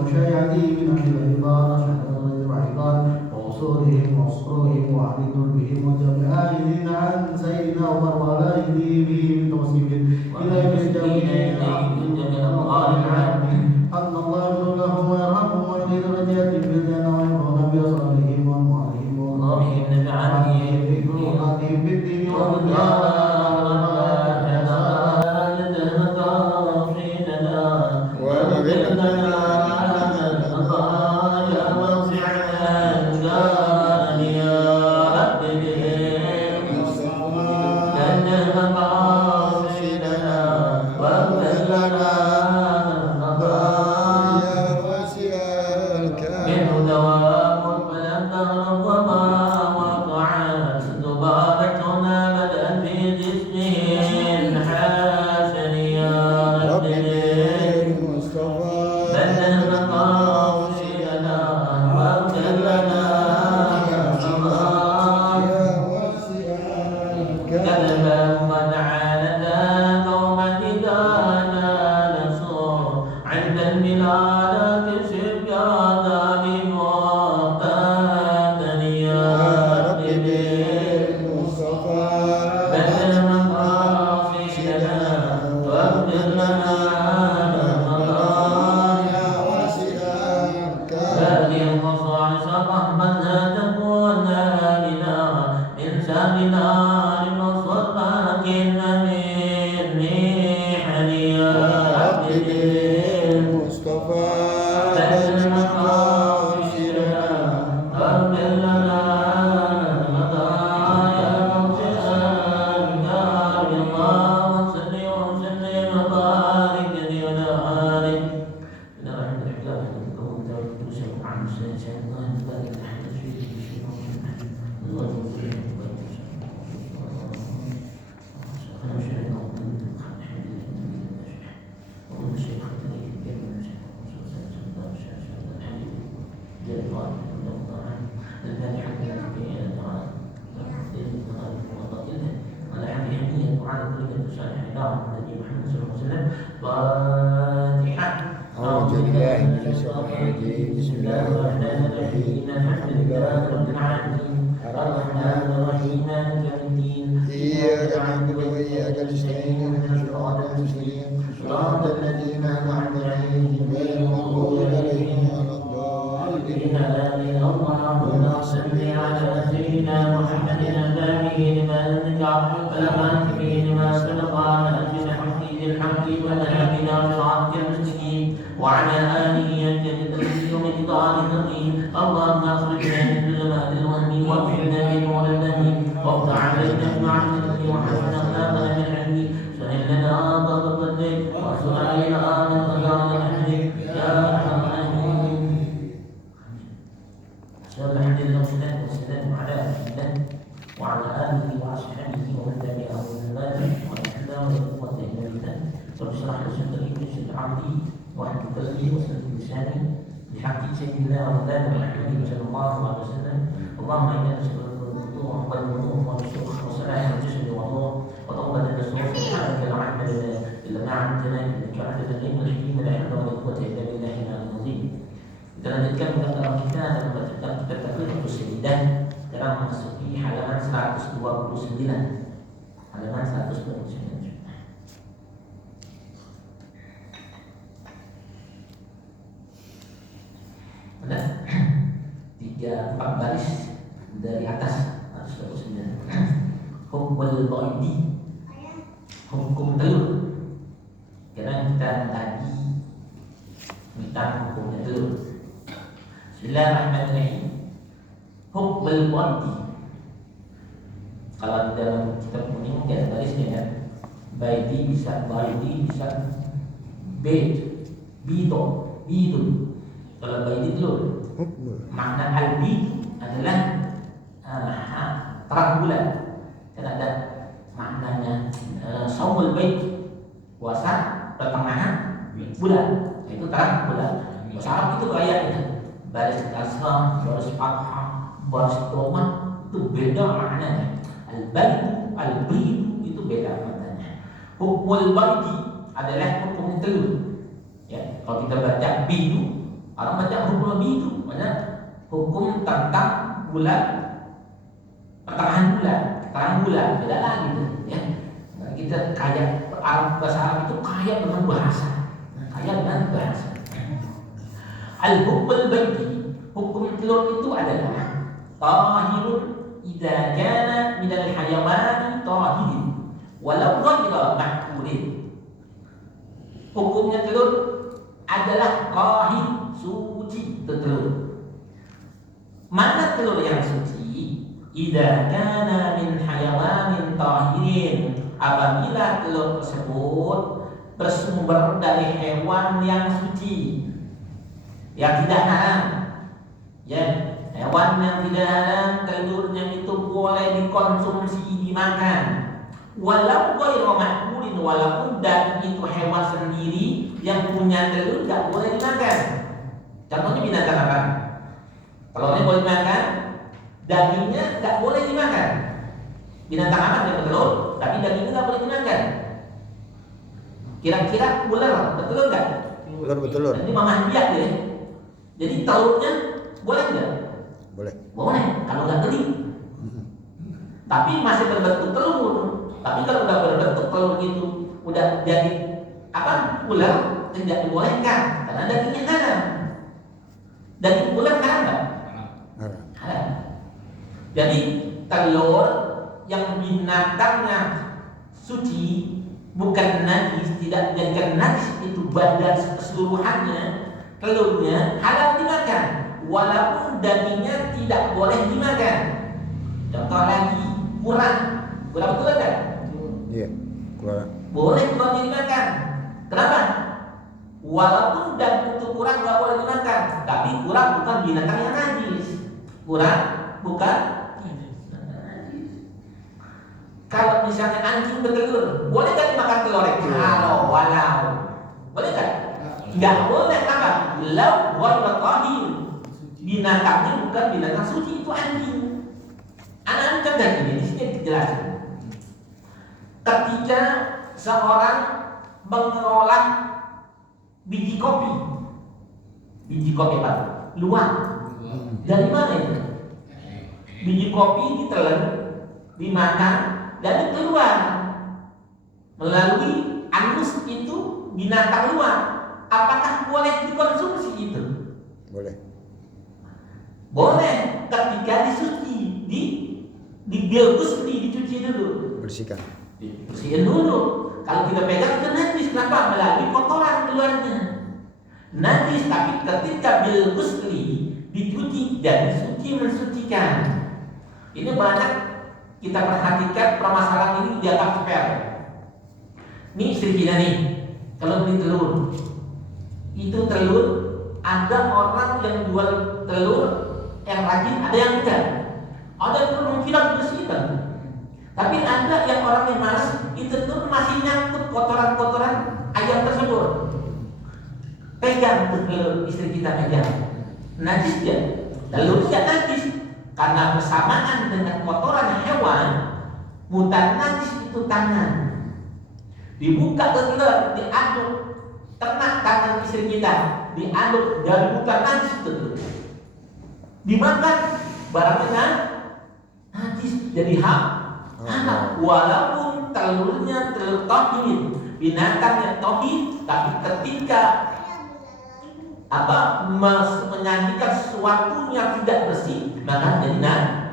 وشاي عدي بن أبي الهضان وقصورهم وعسرهم وأهل دربهم وجميع آلهين عن سيدنا عمر وعلى آله به من توسيم إلى الجميع أن الله يغفر لهم ويرحمهم ويهدي درجاتهم في الجنة وينفعنا بأصحابهم وأموالهم وأولادهم بالدين والدنيا وعلى آله يجدد اليوم بطاعة الرقيب اللهم أخرجنا من ظلمات الوهم واغفرنا من نور الدم وافتح علينا بمعرفتك وحسن أخلاقنا من علمك سهل لنا ضرب فضلك وانصر علينا من خيار رحمتك يا أرحم الراحمين. الحمد لله والصلاة والسلام على رسول الله وعلى آله وأصحابه ومن تبعهم بإحسان ولا حول ولا قوة إلا بالله. رب اشرح لي صدري ويسر لي أمري واحلل قلبي وسدد لساني بحق سيدنا ومولانا محمد صلى الله عليه وسلم. اللهم انا نسالك الوضوء والوضوء والشكر وصلاح الجسد والروح وتوبه النصوص سبحانك لا علم لنا الا ما علمتنا انك انت العليم الحكيم لا حول ولا قوه الا بالله العظيم. Kita lanjutkan pembelajaran kita dalam bacaan kitab Tafsir As-Sayyidah dalam memasuki halaman 129. Halaman 129. Ada 3-4 baris dari atas 129. Hukumul Baidi, hukum telur. Karena kita tadi tentang hukumnya telur. Bismillahirrahmanirrahim. Hukumul Baidi. Kalau di dalam kitab ini mungkin ada barisnya ya. Baidi bisa bisa bidon. Kalau bayi telur, makna al-bid adalah terang bulan. Dan ada maknanya saumul bait, puasa pertengahan bulan, itu terang bulan. Bahasa Arab itu kayaknya baris kasrah, baris fathah, baris dhamma itu beda maknanya. Al-bid itu beda maknanya. Hukumul baiti adalah hukum telur. Ya, kalau kita baca bidu, orang baca hukum bidu, maksudnya hukum tentang bulan pertengahan bulan beda lagi gitu ya. Nah, kita kaya bahasa Arab itu kaya dengan bahasa. Al-hukmul baiti, hukum telur itu adalah tahirun idza kana minal hayawani tahirin walau ghayra makulin. Hukumnya telur adalah tahir, suci telur. Mana telur yang suci? Idza kana min hayawanin tahirin, apabila telur tersebut bersumber dari hewan yang suci, yang tidak haram. Ya, hewan yang tidak haram telurnya itu boleh dikonsumsi, dimakan. Walau ghairu ma'kulin, walaupun daging itu hewan sendiri yang punya telur tidak boleh dimakan. Contohnya binatang apa? Telurnya boleh dimakan, dagingnya tidak boleh dimakan. Binatang apa yang bertelur, tapi dagingnya tidak boleh dimakan. Kira-kira ular betul enggak? Ular betul. Ini mamah biak deh. Jadi telurnya boleh enggak? Boleh, kalau nggak geli. Tapi masih berbentuk telur. Tapi kalau udah berbentuk telur gitu, udah jadi apa? Ular tidak dibolehkan karena dagingnya haram. Daging ular haram enggak? Haram. Jadi telur yang binatangnya suci, bukan najis, tidak menjadikan najis itu badan keseluruhannya, telurnya halal dimakan, walaupun dagingnya tidak boleh dimakan. Contoh lagi, kurang betul kan? Iya, kurang. Boleh kurangnya dimakan. Kenapa? Walaupun daging itu kurang nggak boleh dimakan, tapi kurang bukan binatang yang najis. Kurang bukan. Kalau misalnya anjing bertelur, boleh nggak dimakan telurnya? Kalau walau, boleh nggak? Nggak boleh. Kenapa? Lau ghairu tahir, binatangnya bukan binatang suci, itu anjing. Anak-anak kan dari ini sini dijelasin. Ketika seorang mengolah biji kopi apa? Luwak. Dari mana itu? Biji kopi ditelan, dimakan, dan keluar melalui anus itu binatang luar. Apakah boleh dikonsumsi itu? Boleh. Boleh ketika disuci, dibilkus, dicuci dulu, Bersihkan. dibersihin dulu. Kalau kita pegang itu najis, kenapa? Melalui kotoran keluarnya najis. Tapi ketika bilkus dicuci dan disuci, mensucikan. Ini banyak kita perhatikan permasalahan ini dianggap sepele. Ini istri kita nih, kalau beli telur, itu telur, ada orang yang jual telur yang rajin, ada yang enggak. Ada yang mungkin bersihkan, tapi ada yang orang yang malas, itu telur masih nyangkut kotoran-kotoran ayam tersebut. Pegang telur, istri kita pegang, najis ya, telur tidak najis. Karena bersamaan dengan kotoran hewan, mutan najis itu tangan. Dibuka telur, diaduk, ternak tangan istri kita, diaduk dari mutan najis itu. Dimakan, barangnya najis, jadi halal. Walaupun telurnya telur tohir, binatangnya tohir, tapi ketika menyajikan sesuatu yang tidak bersih, maka jadi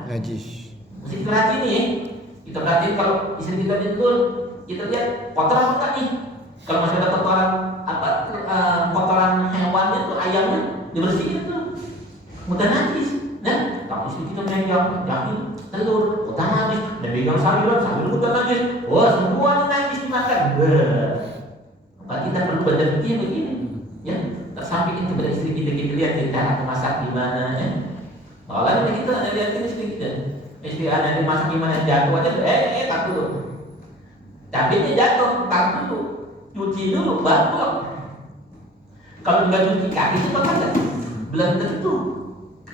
Najis. mesti perhatiin nih. Kita perhatiin kalau istri kita tidur, kita lihat kotoran apa nih. Kalau masih ada kotoran kotoran hewannya tuh, ayamnya dibersihin tuh, mudah najis. Nah, kalau istri kita megang daging, telur, mudah najis. Dan pegang sayuran, mudah najis. Wah, semuanya najis dimakan. Maka kita perlu berpikir begini, ya. Tersampaikan kepada istri kita lihat cara memasak gimana ya. Kalau kita lihat ini istri kita, istri anak dimasak gimana, jatuh aja, tak dulu, cabenya jatuh, tak dulu, cuci dulu, baru. Kalau nggak cuci kaki itu kan belum tentu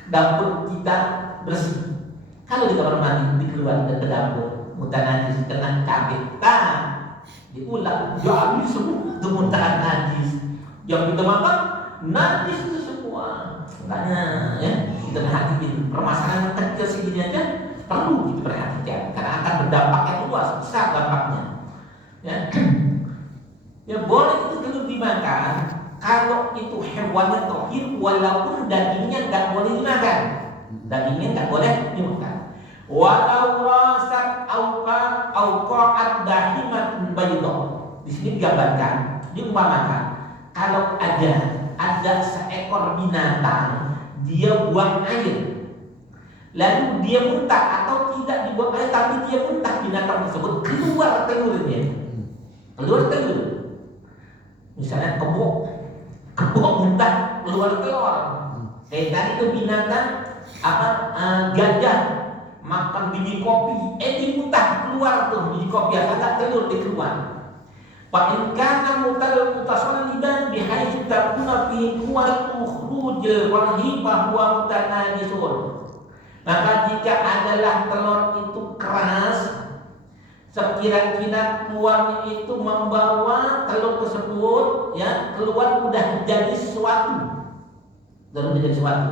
dapur kita bersih. Kalau di kamar mandi dikeluar ke dapur, mutan najis kena cabai, diulang, jadi semua itu mutan najis. Yang kita makan najis itu semua. Makanya ya, kita perhatiin permasalahan kecil walaupun dagingnya nggak boleh dimakan. Dagingnya nggak boleh dimakan. Walau rasat auqa'at dahimatun bayda. Di sini digambarkan, diumpamakan kalau ada seekor binatang dia buang air, lalu dia muntah atau tidak dibuang air tapi dia muntah, binatang tersebut keluar telurnya, keluar telur. Misalnya kebo muntah keluar telur. Kayak tadi itu binatang gajah makan biji kopi, dia muntah keluar tuh biji kopi, agak telur dia keluar. Fa in kana mutasalliban bihaitsu takuna fi quwwatu khurujil warhi fa huwa mutanajisun. Maka jika adalah telur itu keras, sekira-kira keluarnya itu membawa telur tersebut ya keluar udah jadi sesuatu. Telur menjadi sesuatu.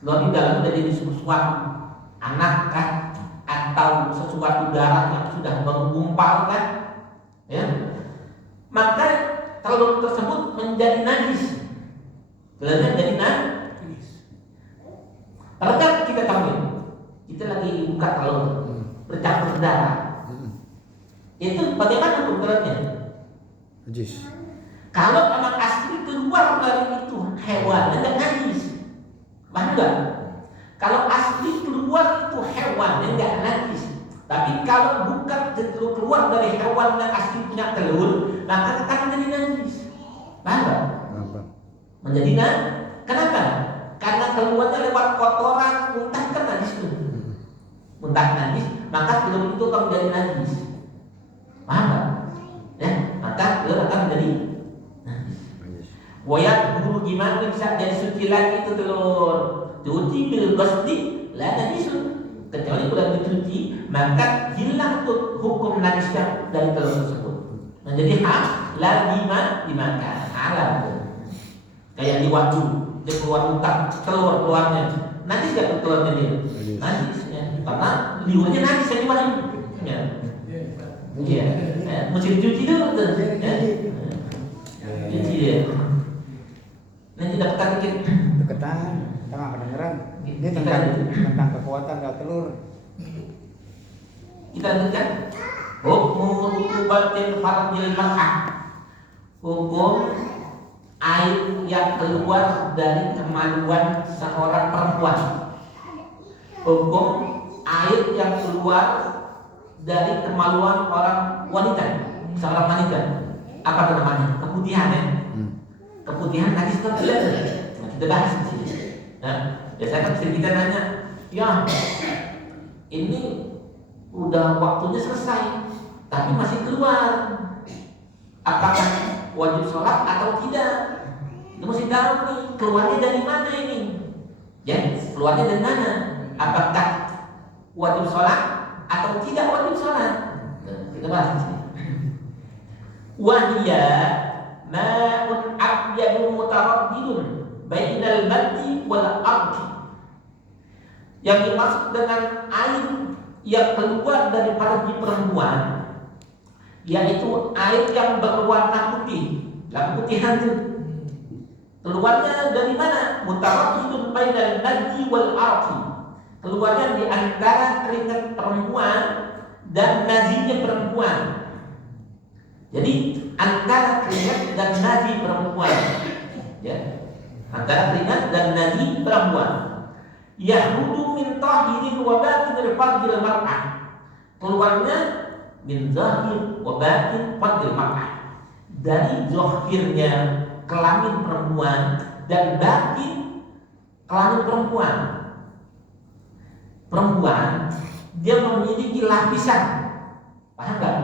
Telur di dalam udah jadi sesuatu. Anak kan atau sesuatu darah yang sudah menggumpal kan, ya, maka telur tersebut menjadi najis. Telurnya menjadi najis. Pernah kita tahu, kita lagi buka telur bercampur darah. Itu bagaimana hukum telurnya? Najis. Kalau memang asli keluar dari itu hewan, tidak najis. Paham nggak? Kalau asli keluar itu hewan, enggak najis. Tapi kalau bukan keluar dari hewan yang asli punya telur, maka akan menjadi najis. Paham nggak? Menjadi najis. Kenapa? Karena keluarnya lewat kotoran, muntah kan najis itu. Muntah najis, maka telur itu akan menjadi najis. Paham nggak? Ya, maka telur akan menjadi najis. Woyak guru gimana bisa jadi suci lagi itu telur? Cuci bil ghusli la najisun. Kecuali sudah dicuci, maka hilang tuh hukum najisnya dari telur tersebut. Menjadi halal dimakan, halal. Kayak di waju, dia keluar muntah, telur keluarnya. Najis gak telurnya dia? Najis ya. Karena liurnya najis yang diwaju. Ya. Iya. Mesti dicuci dulu tuh. Ya. Cuci dia. Nanti dapat dikit. Deketan. Tengah kedengeran. Ini tentang kekuatan gak telur. Kita lanjutkan. Hukum rutubatin farjil mar'ah. Hukum air yang keluar dari kemaluan seorang perempuan. Hukum air yang keluar dari kemaluan orang wanita, seorang wanita. Apa itu namanya? Keputihan ya. Keputihan najis atau tidak? Nah, kita bahas di sini. Nah, biasanya kan kita nanya, ya ini udah waktunya selesai, tapi masih keluar. Apakah wajib sholat atau tidak? Itu mesti tahu nih, keluarnya dari mana ini? Ya, keluarnya dari mana? Apakah wajib sholat atau tidak wajib sholat? Nah, kita bahas di sini. Wahia ma'un abyadun mutaraddidun bainal maddi wal ardi. Yang dimaksud dengan air yang keluar dari farji perempuan yaitu air yang berwarna putih, putihan itu. Keluarnya dari mana? Mutaraddidun bainal maddi wal ardi. Keluarnya di antara keringat perempuan dan nazinya perempuan. Jadi antara keringat dan nazi perempuan, ya, antara keringat dan nazi perempuan. Yahudu min tahirin wa batin fardil mar'ah. Keluarnya min zahir wa batin fardil mar'ah. Dari zahirnya kelamin perempuan dan batin kelamin perempuan. Perempuan dia memiliki lapisan. Paham enggak?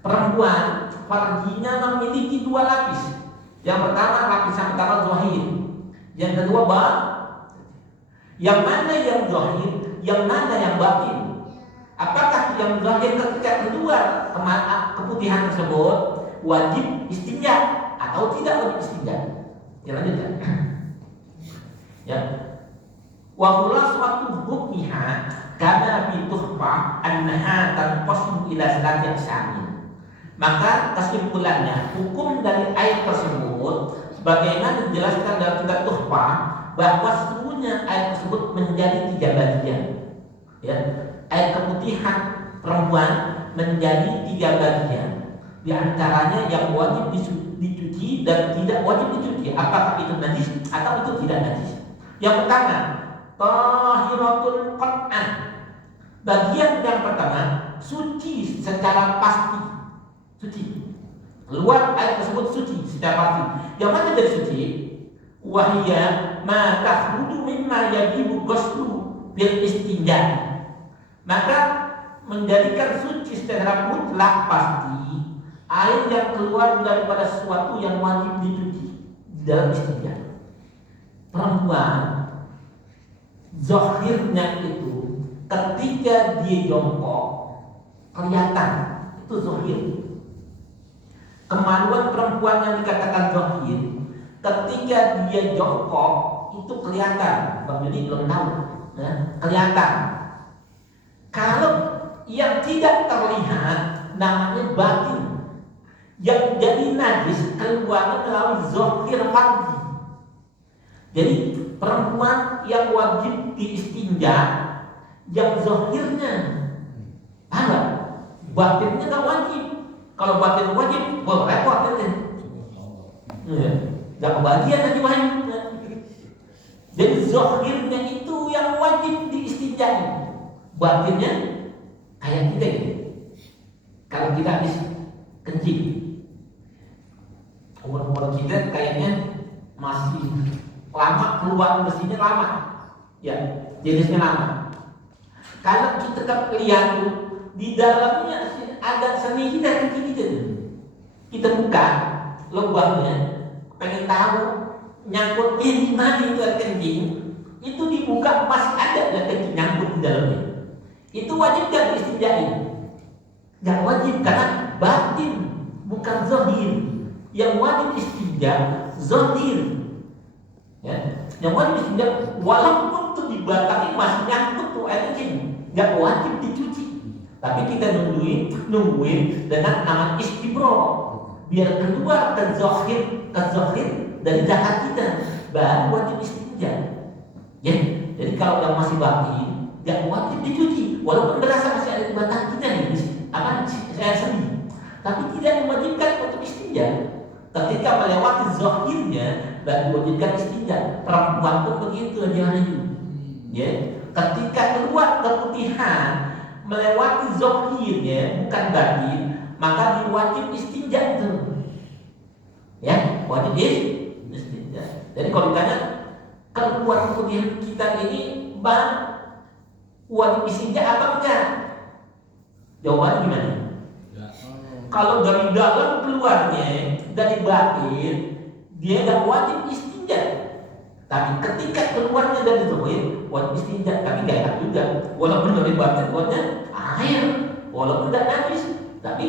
Perempuan farjinya memiliki dua lapis. Yang pertama lapisan pertama zahir, yang kedua batin. Yang mana yang zahir, yang mana yang batin? Apakah yang zahir ketika kedua keputihan tersebut wajib istinja atau tidak wajib istinja? Ya lanjutkan. Ya. Wa khulasatu hukmiha kama fi tuhfa annaha tanqasimu ila salati aqsamin. Maka kesimpulannya hukum dari air tersebut Sebagaimana dijelaskan dalam kitab Tuhfah bahwa sesungguhnya air tersebut menjadi 3 bagian. Ya, air keputihan perempuan menjadi 3 bagian. Di antaranya yang wajib dicuci dan tidak wajib dicuci, apakah itu najis atau itu tidak najis. Yang pertama, tahiratul qat'an. Bagian yang pertama, suci secara pasti. Suci. Keluar air tersebut suci secara pasti. Yang mana jadi suci? Wahia ma takhruju mimma yajibu ghuslu bil istinja. Maka menjadikan suci secara mutlak pasti air yang keluar daripada sesuatu yang wajib dicuci di dalam istinja. Perempuan zahirnya itu ketika dia jongkok kelihatan, itu zahir. Kemaluan perempuan yang dikatakan zahir ketika dia jongkok itu kelihatan. Bang Yudi belum tahu, ya, kelihatan. Kalau yang tidak terlihat namanya batin. Yang jadi najis keluar melalui zahir farji. Jadi perempuan yang wajib diistinja yang zahirnya ada, batinnya nggak wajib. Kalau batin wajib, wah repot ya. Nggak kebagian nanti wajib. Jadi zahirnya itu yang wajib diistinjai. Batinnya kayak kita gitu. Kalau kita habis kencing, umur kita kayaknya masih lama, keluar bersihnya lama, ya jenisnya lama. Kalau kita lihat di dalamnya ada seni kita kencing kita buka lubangnya, pengen tahu nyangkut di mana itu air kencing, itu dibuka masih ada dan kencing nyangkut di dalamnya. Itu wajib dan istinjai? Nggak wajib karena batin bukan zahir. Yang wajib istinja zahir. Ya, yang wajib istinja walaupun tuh di batang ini masih nyangkut tuh air kencing, nggak wajib dicuci. Tapi kita nungguin dengan nama istibro biar keluar ke zahir dari jahat kita, baru wajib istinja. Ya, jadi kalau yang masih batin nggak wajib dicuci, walaupun berasa masih ada di batang kita nih, saya sedih. Tapi tidak diwajibkan untuk istinja. Ketika melewati zahirnya dan diwajibkan istinja. Perempuan pun begitu aja. Ya, ketika keluar keputihan melewati zahirnya bukan batin, maka diwajib istinja itu. Ya, wajib istinja. Jadi kalau ditanya keluar keputihan kita ini wajib istinja apa enggak? Jawabannya gimana? Ya. Kalau dari dalam keluarnya, dari batin, dia nggak wajib istinja. Tapi ketika keluarnya dari zahir, wajib istinja. Tapi nggak enak juga. Walaupun dari batin keluarnya air, walaupun nggak najis, tapi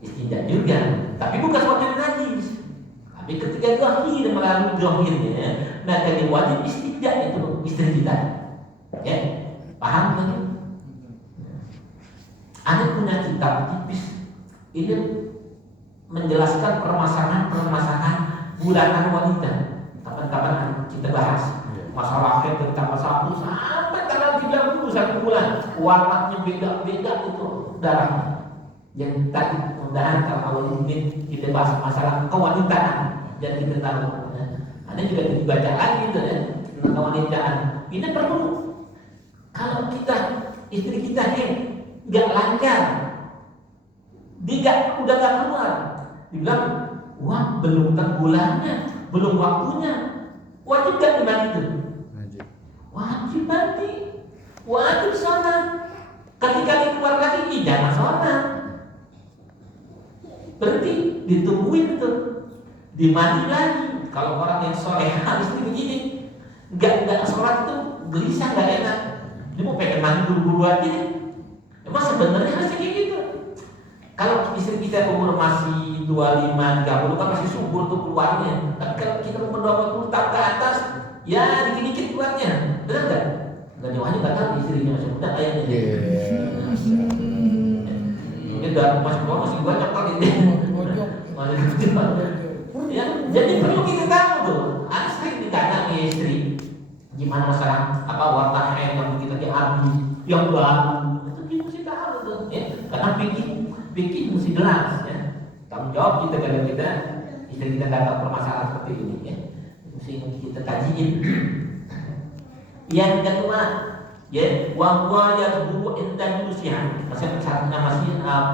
istinja juga. Tapi bukan sesuatu yang najis. Tapi ketika zahir melalui zahirnya, maka dia wajib istinja itu istri kita. Ya, paham kan? Ada punya kitab tipis ini menjelaskan permasalahan bulanan wanita. Kapan-kapan kita bahas masalah akhir tentang satu sampai tanggal 31 bulan warnanya beda-beda itu darahnya. Yang tadi mudah-mudahan kalau awal ini kita bahas masalah kewanitaan dan kita tahu. Ada juga dibaca lagi itu ya tentang kewanitaan. Ini perlu kalau kita istri kita nggak lancar, dia udah nggak keluar, dibilang wah belum bulannya, belum waktunya, wajib nggak mandi itu? Wajib mandi, wajib sholat. Ketika dia keluar lagi, jangan sholat. Berarti ditungguin itu, dimandi lagi. Kalau orang yang soleh habis itu begini, nggak sholat itu gelisah, nggak enak. Dia mau pengen mandi buru-buru aja. Emang sebenarnya masih kayak gitu. Kalau istri kita umur masih 25, 30 kan masih subur tuh keluarnya. Tapi kalau kita umur 20 tahun ke atas, ya dikit-dikit keluarnya. Benar nggak? Nggak jauhnya nggak tahu istrinya masih muda kayaknya. Mungkin udah masih bawah masih banyak kali ini. Ya, jadi perlu kita gimana masalah warna haid yang kita diambil yang baru itu kita mesti tahu tuh ya. Karena bikin mesti jelas ya. Tanggung jawab kita kalau kita istri kita dapat permasalahan seperti ini ya. Mesti kita kajiin. Yang kedua ya, wa yazhuru inda julusnya. Masih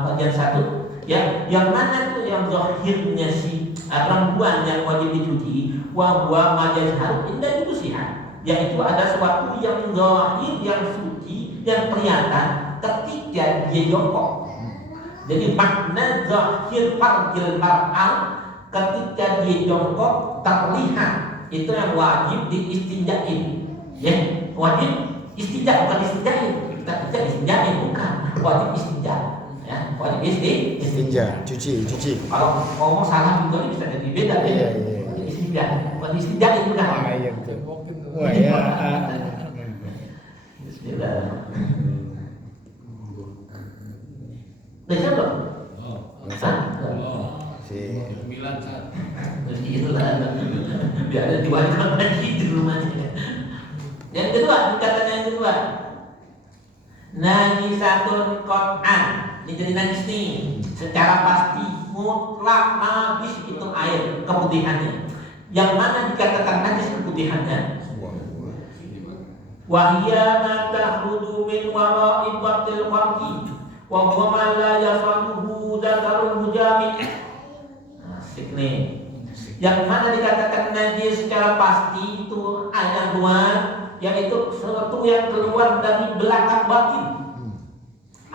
bagian satu ya, yang mana tuh yang zahirnya si perempuan yang wajib dicuci, wa majazhar inda julusnya, yaitu ada sesuatu yang zahir, yang suci, yang kelihatan ketika dia jongkok. Jadi makna zahir farjil mar'ah ketika dia jongkok terlihat, itu yang wajib diistinjain ya, wajib istinja, bukan istinjain. Kita kerja istinjain, bukan wajib istinja ya, wajib Istinja, cuci. Kalau ngomong salah juga ini bisa jadi beda ya. Iya. Istinja, bukan istinjain, bukan. Iya betul. Wah ya. Bismillah. Udah siap belum? Si Gila, biar ada diwajibkan lagi di rumahnya. Yang kedua, tingkatan yang kedua, najisatun qat'an. Ini jadi najis nih, secara pasti mutlak najis itu air keputihannya. Yang mana dikatakan najis keputihannya? Wahia ma tahrudu min wara'i batil farji wa huwa ma la yasaluhu dzakarul mujami. Asik nih. Yang mana dikatakan najis secara pasti itu ada dua, yaitu sesuatu yang keluar dari belakang batin.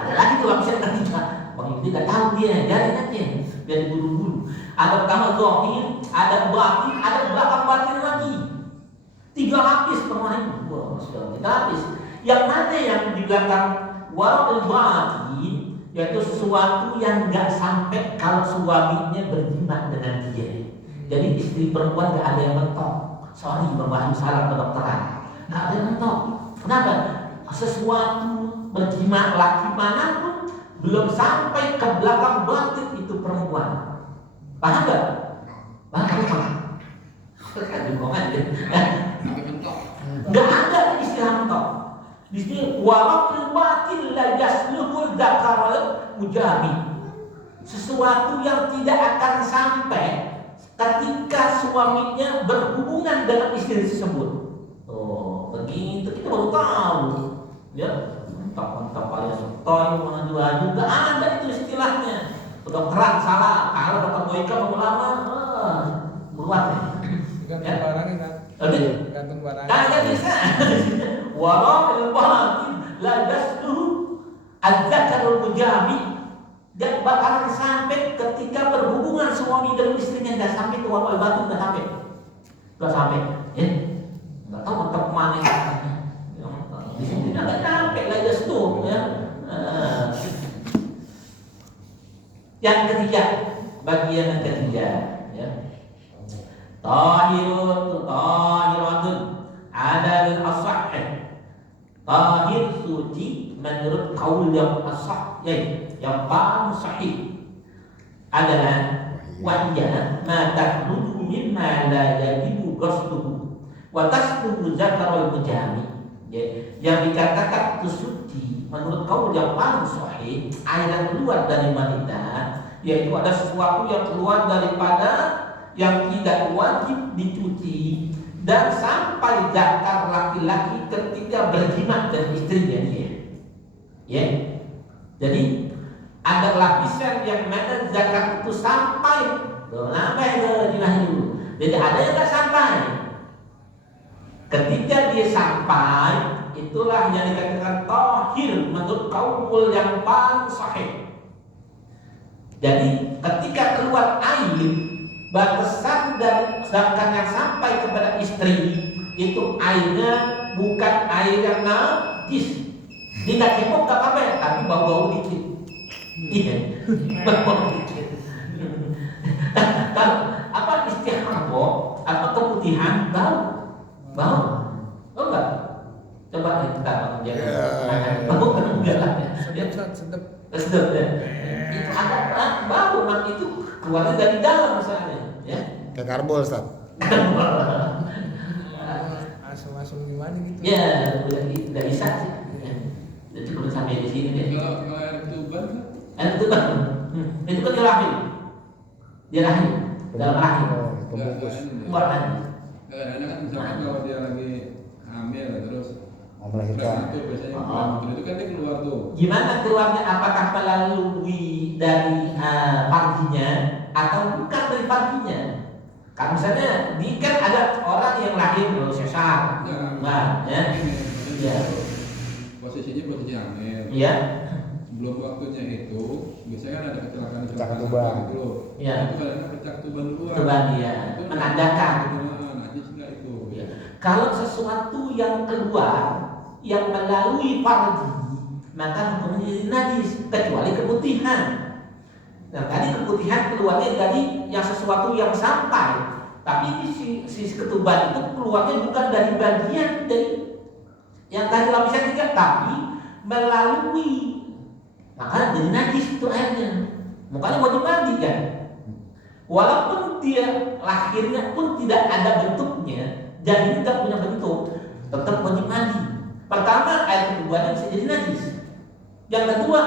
Ada lagi tuh lapisan ketiga. Bang ini nggak tahu dia, jalan aja, biar buru-buru. Ada pertama zahir, ada batin, ada belakang batin lagi. 3 lapis permainan. Wah, sudah 3 lapis. Yang mana yang di belakang warul batin, yaitu sesuatu yang nggak sampai kalau suaminya berjima dengan dia. Jadi istri perempuan nggak ada yang mentok. Sorry, Bapak salah kedokteran. Nggak ada yang mentok. Kenapa? Sesuatu berjima laki manapun belum sampai ke belakang batin itu perempuan. Paham nggak? Paham? Nggak ada istilah mentok. Di sini walau batin la yasluhul dzakar mujami. Sesuatu yang tidak akan sampai ketika suaminya berhubungan dengan istri tersebut. Oh, begitu kita baru tahu. Ya, mentok-mentok alias toy mengadu-adu, nggak ada itu istilahnya. Kedokteran salah. Kalau dokter Boyka mau lama, buat ya. Gantung barangnya kan? Gantung barangnya. Kagak bisa. Walau batin la yasluhu adzakarul mujami. Dan bakalan sampai ketika berhubungan suami dan istrinya nggak sampai tuh walau batu nggak sampai, ya nggak tahu mentok mana di sini nggak sampai lah tuh ya. Yang ketiga, bagian yang ketiga, ya tahiratun adal asah. Tahir suci menurut kaul yang asah, yang paling sahih adalah wahya ma tahruju mimma la yajibu ghusluhu wa tasluhu zakarul mujami. Yang dikatakan itu suci menurut kaul yang paling sahih, air yang keluar dari wanita, yaitu ada sesuatu yang keluar daripada yang tidak wajib dicuci dan sampai zakar laki-laki ketika berjima dengan istrinya dia. Ya. Jadi ada lapisan yang mana zakat itu sampai, dulu. Jadi ada yang tak sampai. Ketika dia sampai, itulah yang dikatakan tahir menurut kaul yang paling sahih. Jadi ketika keluar air, batasan dari sedangkan yang sampai kepada istri itu airnya bukan air yang najis. Tidak cebok tak apa ya, tapi bau-bau dikit. Iya, bau dikit. Kalau apa istihadah, apa keputihan bau, oh enggak? Coba kita jangan bau kan enggak lah ya. Sedap ya. Itu ada bau, mak itu keluarnya dari dalam misalnya, ya. Kayak karbol, Ustaz. Asam-asam gimana Ya, udah nggak bisa sih. Ya. Jadi cukup sampai di sini deh. Kalau air ketuban kan Air ketuban, itu kan dia rahim dalam rahim. Pembungkus. Buat nanti. kadang-kadang kan misalkan kalau dia lagi hamil terus Mau melahirkan. itu biasanya bulan itu kan dia keluar tuh. Gimana keluarnya? Apakah melalui dari partinya atau bukan dari partinya? Kan misalnya kan ada orang yang lahir melalui sesar, nah, ya, iya, Posisinya posisi hamil. iya, Sebelum waktunya itu biasanya kan ada kecelakaan Pecah ketuban. gitu loh. Iya. Itu kadang pecah ketuban duluan. ketuban dia Itu menandakan. najis enggak itu? Ya. Kalau sesuatu yang keluar yang melalui farji, maka hukumnya jadi najis kecuali keputihan. Nah, tadi keputihan keluarnya dari yang sesuatu yang sampai, tapi si ketuban itu keluarnya bukan dari bagian dari yang tadi lapisan 3, tapi melalui, maka jadi najis itu airnya. Makanya wajib mandi kan. Walaupun dia lahirnya pun tidak ada bentuknya, jadi tidak punya bentuk, tetap wajib mandi. Pertama, air ketubannya bisa jadi najis. Yang kedua,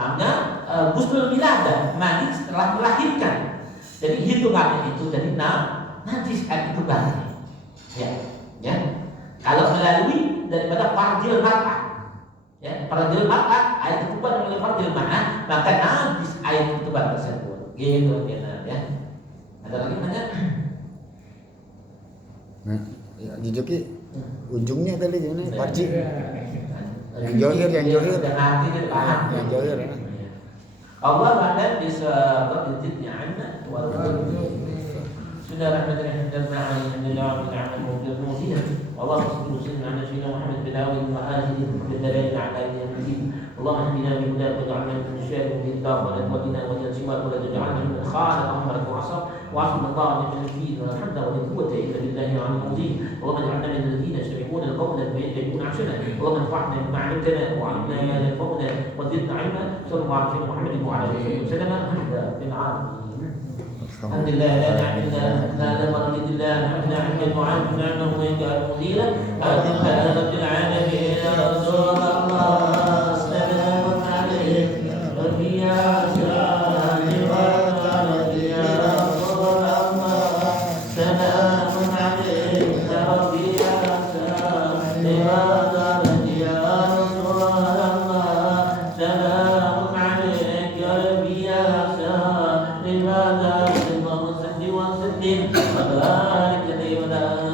namanya ghusl wiladah, mandi setelah melahirkan. Jadi hitungannya itu jadi najis air ketubannya. Ya. Kalau melalui daripada farjil mar'ah, ya, farjil mar'ah, air ketuban melalui farjil mar'ah, maka najis air ketuban tersebut. Gitu ya. Ada lagi banyak? Nah, di Joki ujungnya tadi gimana? Parji. Yang johir. Yang johir. Allah ma'lam bisa berjidnya anna wal Bismillahirrahmanirrahim. Alhamdulillah rabbil alamin. والله صلى وسلم على سيدنا محمد بن عون وآله بالدلائل على المزيد. اللهم اهدنا بهداك واجعلنا من الشارع بالدار ونتوكلنا وجل سواك ولا تجعلنا من خالق امرك وعصر وعصم الله من الدين والحمد ولا قوه الا بالله العلي العظيم. اللهم اجعلنا من الذين يستمعون القول فيتبعون احسنه. اللهم انفعنا بما علمتنا وعلمنا ما ينفعنا وزدنا علما. صلى الله على سيدنا محمد وعلى اله وسلم. الحمد لله الحمد لله لا نعم الا لا نمر لله نحمدنا عند المعلم نعمه ويجعل مديرا الحمد لله رب العالمين يا رسول الله سلام عليك ربي يا سلام يا رسول الله سلام عليك ربي يا سلام يا رسول الله سلام عليك ربي يا سلام لماذا وبارك لي ولا